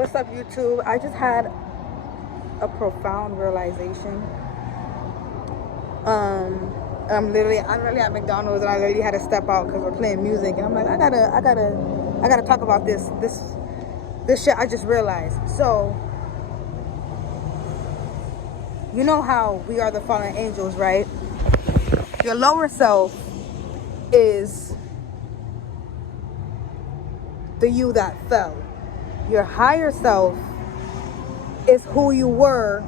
What's up, YouTube? I just had a profound realization. I'm literally at McDonald's, and I literally had to step out because we're playing music, and I'm like, I gotta talk about this shit I just realized. So, you know how we are the fallen angels, right? Your lower self is the you that fell. Your higher self is who you were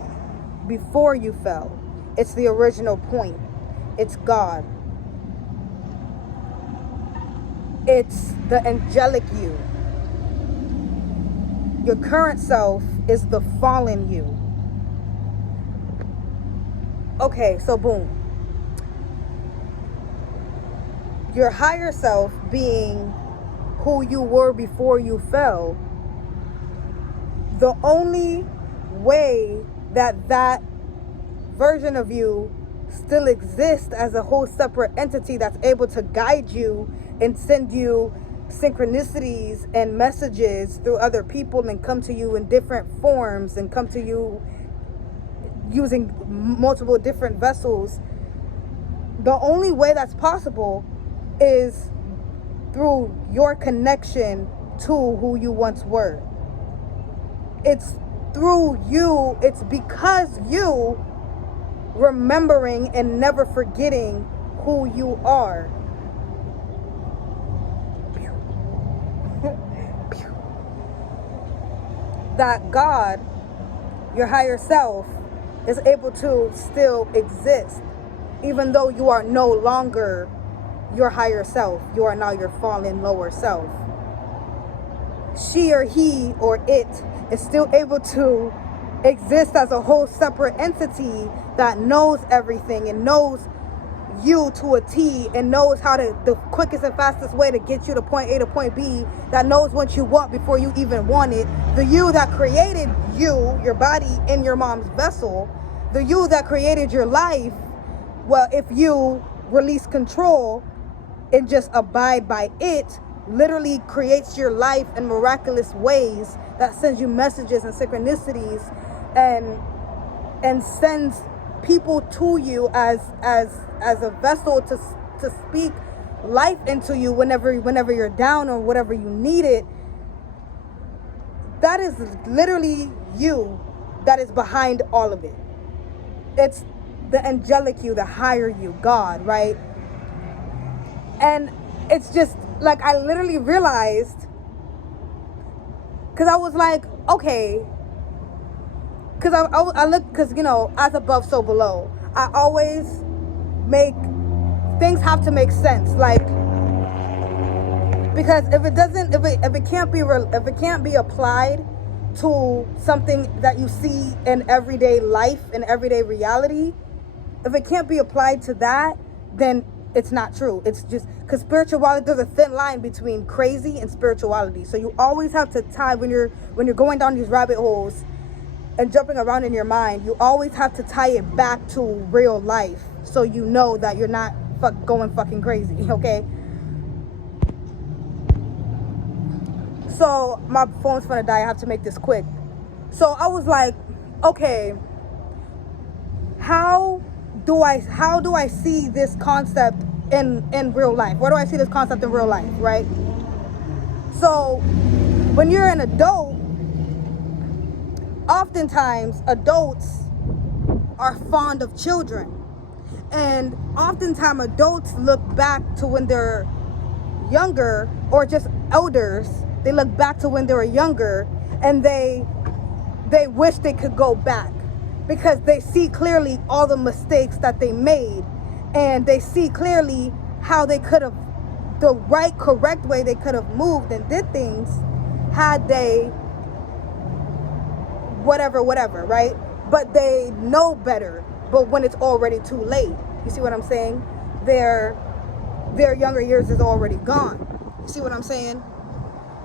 before you fell. It's the original point. It's God. It's the angelic you. Your current self is the fallen you. Okay, so boom. Your higher self being who you were before you fell, the only way that version of you still exists as a whole separate entity that's able to guide you and send you synchronicities and messages through other people and come to you in different forms and come to you using multiple different vessels. The only way that's possible is through your connection to who you once were. It's through you, it's because you remembering and never forgetting who you are. That God, your higher self, is able to still exist, even though you are no longer your higher self. You are now your fallen lower self. She or he or it is still able to exist as a whole separate entity that knows everything and knows you to a T and knows how to, the quickest and fastest way to get you to point A to point B, that knows what you want before you even want it. The you that created you, your body in your mom's vessel, the you that created your life, well, if you release control and just abide by it, literally creates your life in miraculous ways that sends you messages and synchronicities and sends people to you as a vessel to speak life into you whenever you're down or whatever you need it. That is literally you that is behind all of it. It's the angelic you, the higher you, God, right? And it's just like, I literally realized, because I was like, okay, because I look, because, you know, as above, so below. I always make things have to make sense, like, because if it can't be applied to something that you see in everyday life, in everyday reality, if it can't be applied to that, then it's not true. It's just because spirituality, there's a thin line between crazy and spirituality. So you always have to tie, when you're going down these rabbit holes and jumping around in your mind, you always have to tie it back to real life, so you know that you're not going fucking crazy, okay? So my phone's gonna die. I have to make this quick. So I was like, okay, how do I see this concept in real life? Where do I see this concept in real life, right? So when you're an adult, oftentimes adults are fond of children, and oftentimes adults look back to when they're younger, or just elders, they look back to when they were younger, and they wish they could go back, because they see clearly all the mistakes that they made, and they see clearly how they could have, the right, correct way they could have moved and did things had they whatever, right? But they know better, but when it's already too late. You see what I'm saying? Their younger years is already gone. You see what I'm saying?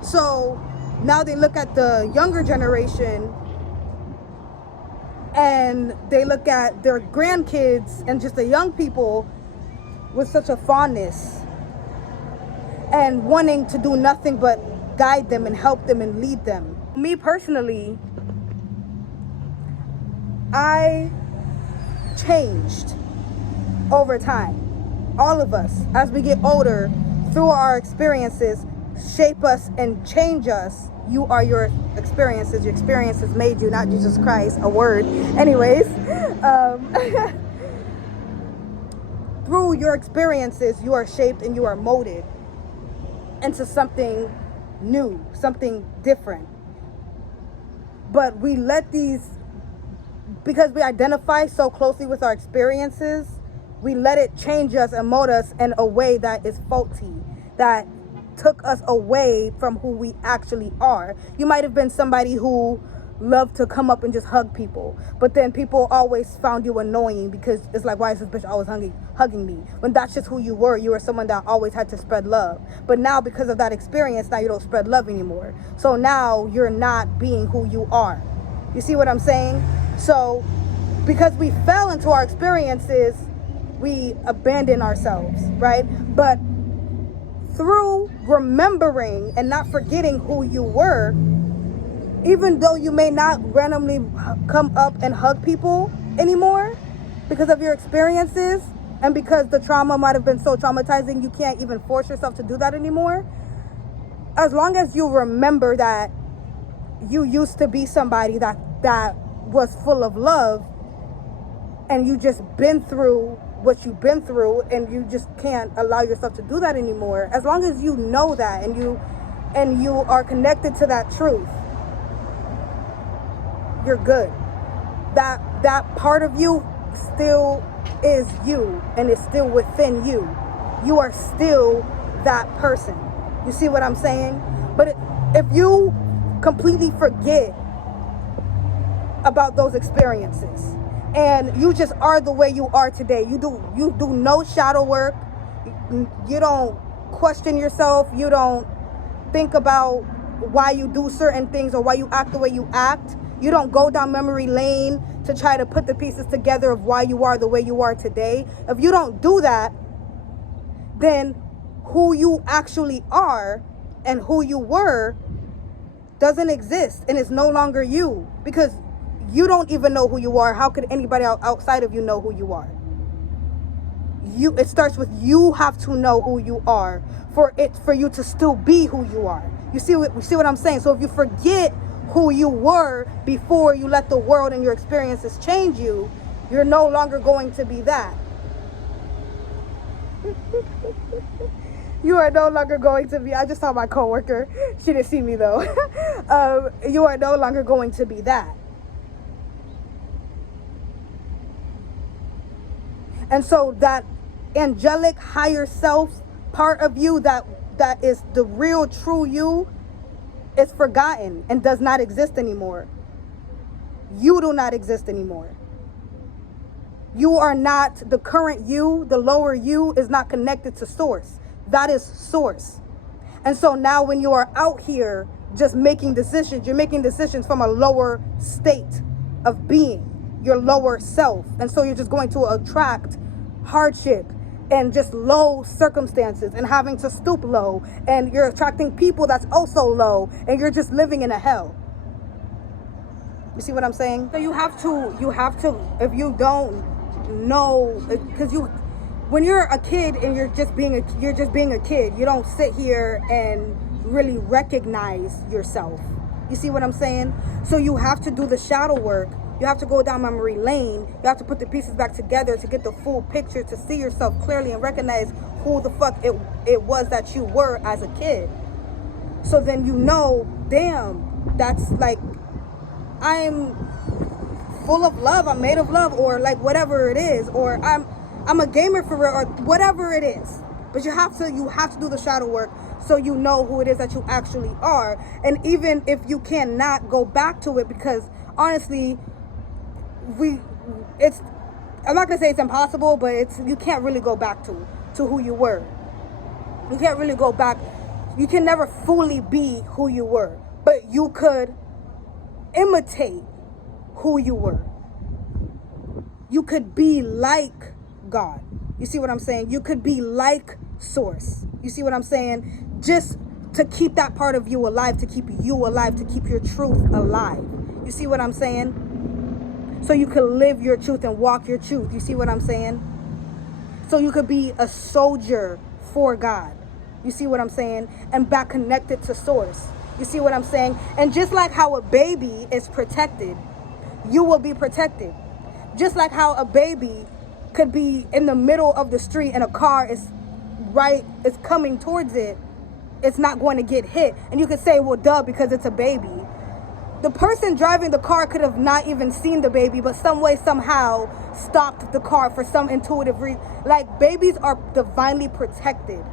So now they look at the younger generation, and they look at their grandkids and just the young people with such a fondness and wanting to do nothing but guide them and help them and lead them. Me personally, I changed over time. All of us, as we get older, through our experiences, shape us and change us. You are your experiences. Your experiences made you, not Jesus Christ, a word. Anyways, through your experiences, you are shaped and you are molded into something new, something different. But we let these, because we identify so closely with our experiences, we let it change us and mold us in a way that is faulty, that took us away from who we actually are. You might have been somebody who loved to come up and just hug people, but then people always found you annoying because it's like, why is this bitch always hugging me? When that's just who you were. You were someone that always had to spread love. But now, because of that experience, now you don't spread love anymore. So now you're not being who you are. You see what I'm saying? So because we fell into our experiences, we abandon ourselves, right? But through remembering and not forgetting who you were, even though you may not randomly come up and hug people anymore because of your experiences and because the trauma might have been so traumatizing you can't even force yourself to do that anymore, as long as you remember that you used to be somebody that was full of love, and you just been through what you've been through, and you just can't allow yourself to do that anymore. As long as you know that and you are connected to that truth, you're good. That part of you still is you, and it's still within you. You are still that person. You see what I'm saying? But if you completely forget about those experiences and you just are the way you are today, you do no shadow work, you don't question yourself, you don't think about why you do certain things or why you act the way you act, you don't go down memory lane to try to put the pieces together of why you are the way you are today. If you don't do that, then who you actually are and who you were doesn't exist, and it's no longer you, because you don't even know who you are. How could anybody outside of you know who you are? It starts with you have to know who you are for you to still be who you are. You see what I'm saying? So if you forget who you were before you let the world and your experiences change you, you're no longer going to be that. You are no longer going to be, I just saw my coworker, she didn't see me though. You are no longer going to be that. And so that angelic higher self part of you that is the real true you is forgotten and does not exist anymore. You do not exist anymore. You are not the current you. The lower you is not connected to source. That is source. And so now when you are out here just making decisions, you're making decisions from a lower state of being, your lower self. And so you're just going to attract hardship and just low circumstances and having to stoop low. And you're attracting people that's also low, and you're just living in a hell. You see what I'm saying? So you have to, if you don't know, because when you're a kid and you're just being a kid, you don't sit here and really recognize yourself. You see what I'm saying? So you have to do the shadow work. You have to go down memory lane. You have to put the pieces back together to get the full picture, to see yourself clearly and recognize who the fuck it was that you were as a kid. So then you know, damn, that's like, I'm full of love, I'm made of love, or like whatever it is, or I'm a gamer for real, or whatever it is. But you have to do the shadow work so you know who it is that you actually are. And even if you cannot go back to it, because honestly, I'm not gonna say it's impossible, but you can't really go back to who you were. You can't really go back. You can never fully be who you were, but you could imitate who you were. You could be like God. You see what I'm saying? You could be like source. You see what I'm saying? Just to keep that part of you alive, to keep you alive, to keep your truth alive. You see what I'm saying? So you can live your truth and walk your truth. You see what I'm saying? So you could be a soldier for God. You see what I'm saying? And back connected to source. You see what I'm saying? And just like how a baby is protected, you will be protected. Just like how a baby could be in the middle of the street and a car is coming towards it, it's not going to get hit. And you could say, well, duh, because it's a baby. The person driving the car could have not even seen the baby, but some way, somehow stopped the car for some intuitive reason. Like, babies are divinely protected.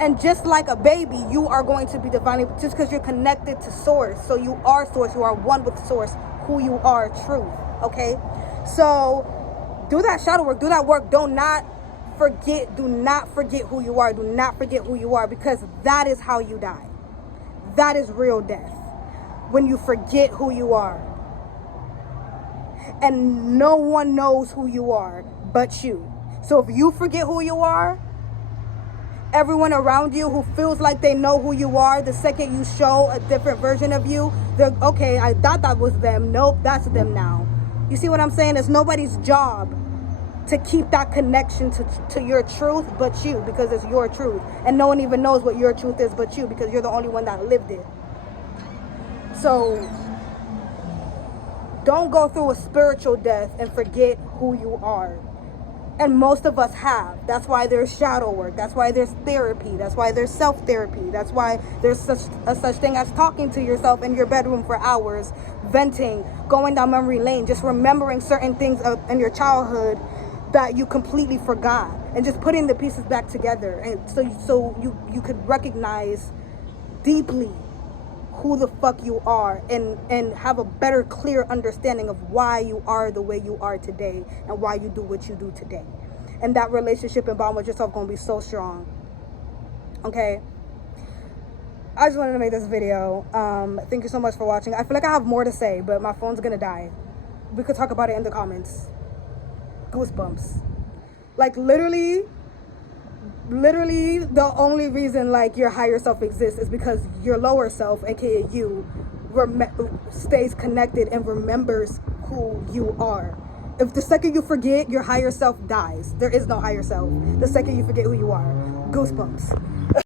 And just like a baby, you are going to be divinely, just because you're connected to source. So you are source, you are one with source, who you are, truth. Okay? So do that shadow work, do that work. Do not forget who you are. Do not forget who you are, because that is how you die. That is real death. When you forget who you are. And no one knows who you are but you. So if you forget who you are, everyone around you who feels like they know who you are, the second you show a different version of you, they're, okay, I thought that was them. Nope, that's them now. You see what I'm saying? It's nobody's job to keep that connection to your truth but you, because it's your truth. And no one even knows what your truth is but you, because you're the only one that lived it. So don't go through a spiritual death and forget who you are. And most of us have. That's why there's shadow work. That's why there's therapy. That's why there's self-therapy. That's why there's such thing as talking to yourself in your bedroom for hours, venting, going down memory lane, just remembering certain things in your childhood that you completely forgot, and just putting the pieces back together, and so you could recognize deeply who the fuck you are, and have a better, clear understanding of why you are the way you are today, and why you do what you do today. And that relationship and bond with yourself gonna be so strong. Okay, I just wanted to make this video. Thank you so much for watching. I feel like I have more to say, but my phone's gonna die. We could talk about it in the comments. Goosebumps. Like, literally the only reason like your higher self exists is because your lower self, aka you, stays connected and remembers who you are. If the second you forget, your higher self dies. There is no higher self the second you forget who you are. Goosebumps.